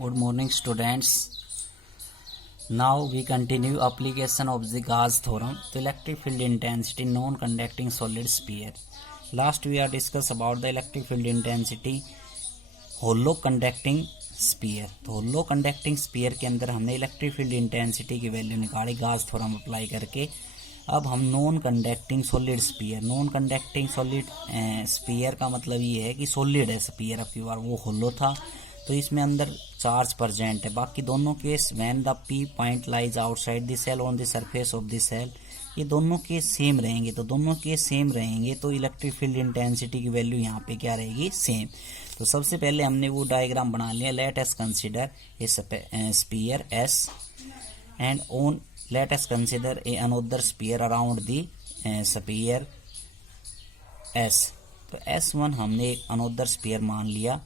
Good morning, students. Now we continue application of the Gauss theorem to electric field intensity non-conducting solid sphere. Last we have discussed about the electric field intensity hollow conducting sphere. तो hollow conducting sphere के अंदर हमने electric field intensity की value निकाली Gauss theorem apply करके. अब हम non conducting solid sphere, non conducting solid sphere का मतलब ये है कि सॉलिड है स्पीयर. अब की बार वो होलो था तो इसमें अंदर चार्ज प्रेजेंट है. बाकी दोनों case when the P point lies outside the shell on the surface of the shell, ये दोनों केस सेम रहेंगे. तो दोनों केस सेम रहेंगे तो इलेक्ट्रिक फील्ड इंटेंसिटी की वैल्यू यहाँ पे क्या रहेगी, सेम. तो सबसे पहले हमने वो डायग्राम बना लिया. Let us consider a sphere S and on let us consider a another sphere around the sphere S. तो S1 हमने एक अनदर स्पीयर मान लिया.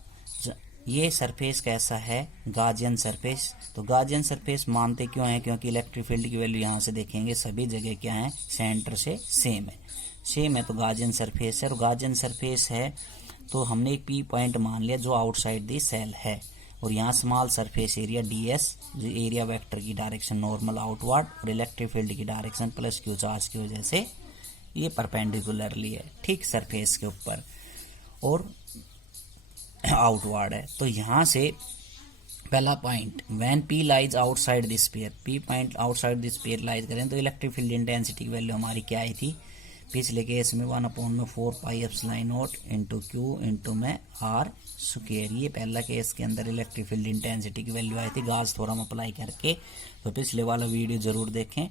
ये सरफेस कैसा है, गाजियन सरफेस. तो गाजियन सरफेस मानते क्यों है, क्योंकि इलेक्ट्रिक फील्ड की वैल्यू यहाँ से देखेंगे सभी जगह क्या है, सेंटर से सेम है. सेम है तो गाजियन सरफेस है. और गाजियन सरफेस है तो हमने एक पी पॉइंट मान लिया जो आउटसाइड दी सेल है. और यहाँ स्मॉल सरफेस एरिया ds, जो एरिया वेक्टर की डायरेक्शन नॉर्मल आउटवर्ड और इलेक्ट्रिक फील्ड की डायरेक्शन प्लस क्यू चार्ज की वजह से ये परपेंडिकुलरली है, ठीक सरफेस के ऊपर और आउटवर्ड है. तो यहाँ से पहला point when P lies outside the sphere, P point outside the sphere lies करें तो इलेक्ट्रिक फील्ड इंटेंसिटी की वैल्यू हमारी क्या आई थी पिछले केस में 1/4 pi epsilon not into Q into में आर स्क्वायर. ये पहला केस के अंदर इलेक्ट्रिक फील्ड इंटेंसिटी की वैल्यू आई थी गाउस थ्योरम अप्लाई करके. तो पिछले वाला वीडियो जरूर देखें.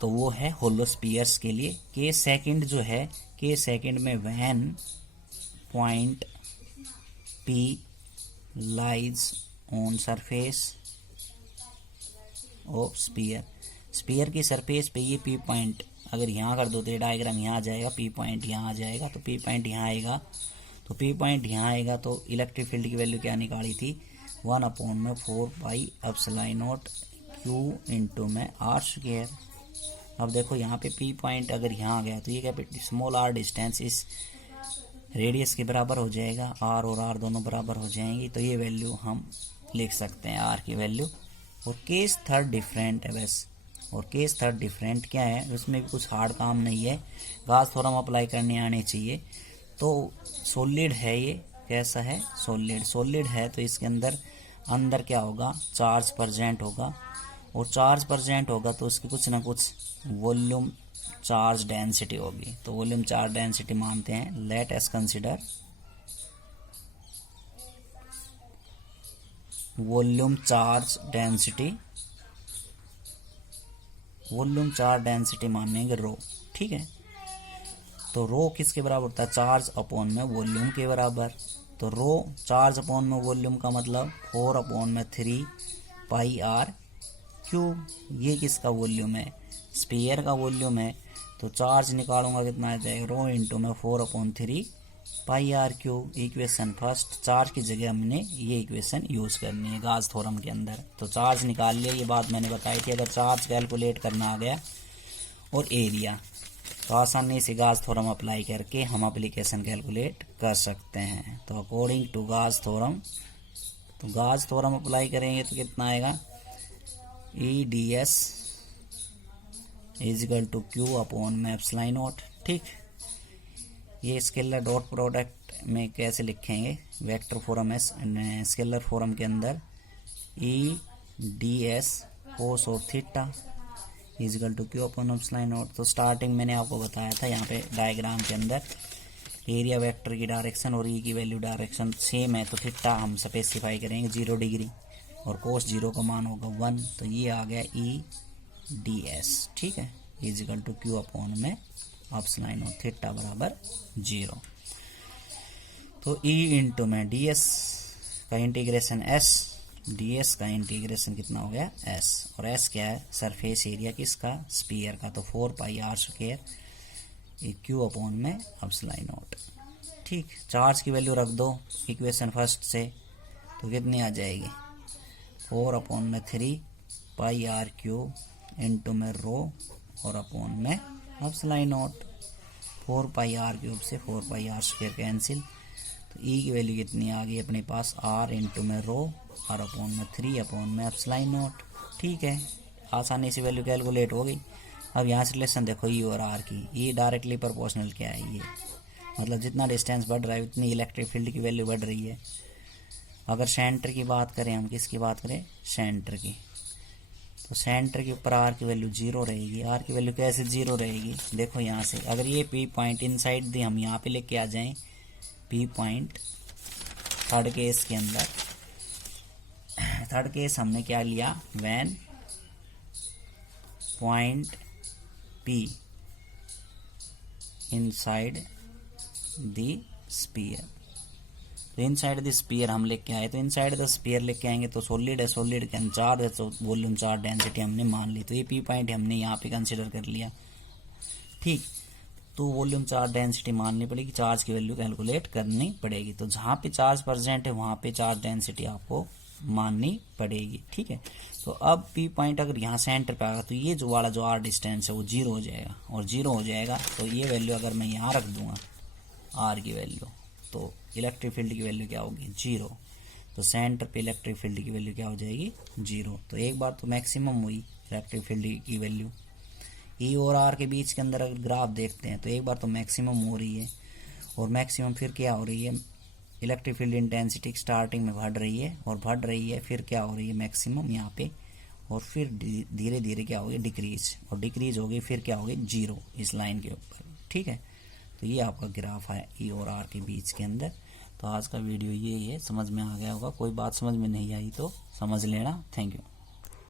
तो वो है होलो स्पीयर्स के लिए. केस सेकंड जो है, केस सेकंड में when point P lies on surface of sphere. Sphere की सरफेस पे ये P पॉइंट अगर यहाँ कर दो तो ये डायग्राम यहाँ आ जाएगा, P पॉइंट यहाँ आ जाएगा. तो P पॉइंट यहाँ आएगा, तो P पॉइंट यहाँ आएगा. तो इलेक्ट्रिक फील्ड की वैल्यू क्या निकाली थी, 1/4 pi epsilon not Q into में आर स्क्वायर. अब देखो यहाँ पे P पॉइंट अगर यहाँ आ गया तो ये क्या स्मॉल r डिस्टेंस इस रेडियस के बराबर हो जाएगा. आर और आर दोनों बराबर हो जाएंगी. तो ये वैल्यू हम लिख सकते हैं आर की वैल्यू. और केस थर्ड डिफरेंट है बस. और केस थर्ड डिफरेंट क्या है, उसमें भी कुछ हार्ड काम नहीं है, गाउस थ्योरम अप्लाई करने आने चाहिए. तो सॉलिड है, ये कैसा है, सॉलिड. सॉलिड है तो इसके अंदर क्या होगा, चार्ज प्रेजेंट होगा. और चार्ज प्रेजेंट होगा तो उसकी कुछ ना कुछ वॉल्यूम चार्ज डेंसिटी होगी. तो वॉल्यूम चार्ज डेंसिटी मानते हैं. Late us consider volume charge density, volume charge density मानेंगे रो, ठीक है. तो रो किसके बराबर होता है, चार्ज अपॉन में वॉल्यूम के बराबर. तो रो चार्ज अपॉन में वॉल्यूम का मतलब 4/3 पाई आर क्यूब. ये किसका वॉल्यूम है, स्पीयर का वॉल्यूम है. तो चार्ज निकालूंगा कितना आ जाएगा, रो इंटू में 4/3 pi r cube. Equation first, charge की जगह हमने ये इक्वेशन यूज करनी है गाउस थ्योरम के अंदर. तो चार्ज निकाल लिया, ये बात मैंने बताई थी. अगर चार्ज कैलकुलेट करना आ गया और एरिया तो आसानी से गाउस थ्योरम अप्लाई करके हम एप्लीकेशन कैलकुलेट कर सकते हैं. तो अकॉर्डिंग टू गाउस थ्योरम, तो गाउस थ्योरम अप्लाई करेंगे तो कितना आएगा, EdS equal to q upon में एप्सिलॉन नॉट, ठीक. ये स्केलर डॉट प्रोडक्ट में कैसे लिखेंगे, वेक्टर फॉर्म है, स्केलर फॉर्म के अंदर EdS cos of theta equal to q upon epsilon naught. तो स्टार्टिंग मैंने आपको बताया था यहाँ पे डायग्राम के अंदर एरिया वेक्टर की डायरेक्शन और E की वैल्यू डायरेक्शन सेम है. तो थीटा हम स्पेसिफाई करेंगे 0 डिग्री और कोस 0 का मान होगा 1. तो ये आ गया EdS, ठीक है, इजिकल टू क्यू अपॉन में एप्सिलॉन नॉट थीटा बराबर 0. तो E इंटू में ds का इंटीग्रेशन S, ds का इंटीग्रेशन कितना हो गया S. और S क्या है, सरफेस एरिया किसका, स्पीयर का. तो 4 pi r square Q upon में एप्सिलॉन नॉट, ठीक. चार्ज की वैल्यू रख दो इक्वेशन फर्स्ट से तो कितनी आ जाएगी, 4/3 पाई आर क्यूब इंटू में रो और अपॉन में epsilon naught. 4 pi r cube से 4 pi r square cancel. E की वैल्यू कितनी आ गई अपने पास, आर इंटू में रो आर अपॉन में 3 अपॉन में एप्सिलॉन नॉट। ठीक है, आसानी से वैल्यू कैलकुलेट हो गई। अब यहाँ से रिलेशन देखो ई और आर की, ई डायरेक्टली प्रोपोर्शनल क्या है, ये मतलब जितना डिस्टेंस बढ़ रहा है उतनी इलेक्ट्रिक फील्ड की वैल्यू बढ़ रही है। अगर सेंटर की बात करें, हम किसकी बात करें, सेंटर की, तो सेंटर के ऊपर आर की वैल्यू 0 रहेगी। आर की वैल्यू कैसे 0 रहेगी, देखो यहाँ से अगर ये पी पॉइंट इनसाइड दी हम यहाँ पे लेके आ जाएं, पी पॉइंट थर्ड केस के अंदर, थर्ड केस हमने क्या लिया, when point P inside the sphere, तो इनसाइड द स्पीयर हम लेके आए, तो इनसाइड द स्पीयर लेके आएंगे तो सॉलिड है, सॉलिड के अंदर चार्ज है, तो वॉल्यूम चार्ज डेंसिटी हमने मान ली, तो ये पी पॉइंट हमने यहाँ पे कंसिडर कर लिया। ठीक, तो वॉल्यूम चार्ज डेंसिटी माननी पड़ेगी, चार्ज की वैल्यू कैलकुलेट करनी पड़ेगी, तो जहाँ पे चार्ज प्रेजेंट है वहाँ पे चार्ज डेंसिटी आपको माननी पड़ेगी। ठीक है, तो अब पी पॉइंट अगर यहाँ सेंटर पे आएगा तो ये जो वाला जो आर डिस्टेंस है वो 0 हो जाएगा, और 0 हो जाएगा तो ये वैल्यू अगर मैं यहाँ रख दूंगा आर की वैल्यू, तो इलेक्ट्रिक फील्ड की वैल्यू क्या होगी, 0। तो सेंटर पे इलेक्ट्रिक फील्ड की वैल्यू क्या हो जाएगी, 0। तो एक बार तो मैक्सिमम हुई इलेक्ट्रिक फील्ड की वैल्यू। ई और आर के बीच के अंदर अगर ग्राफ देखते हैं तो एक बार तो मैक्सिमम हो रही है, और मैक्सिमम फिर क्या हो रही है, इलेक्ट्रिक फील्ड इंटेंसिटी स्टार्टिंग में बढ़ रही है, और बढ़ रही है फिर क्या हो रही है मैक्सिमम यहाँ पे, और फिर धीरे धीरे क्या होगी, डिक्रीज, और डिक्रीज होगी फिर क्या होगी, 0 इस लाइन के ऊपर। ठीक है, तो ये आपका ग्राफ है ई और आर के बीच के अंदर। तो आज का वीडियो ये है, समझ में आ गया होगा, कोई बात समझ में नहीं आई तो समझ लेना। Thank you.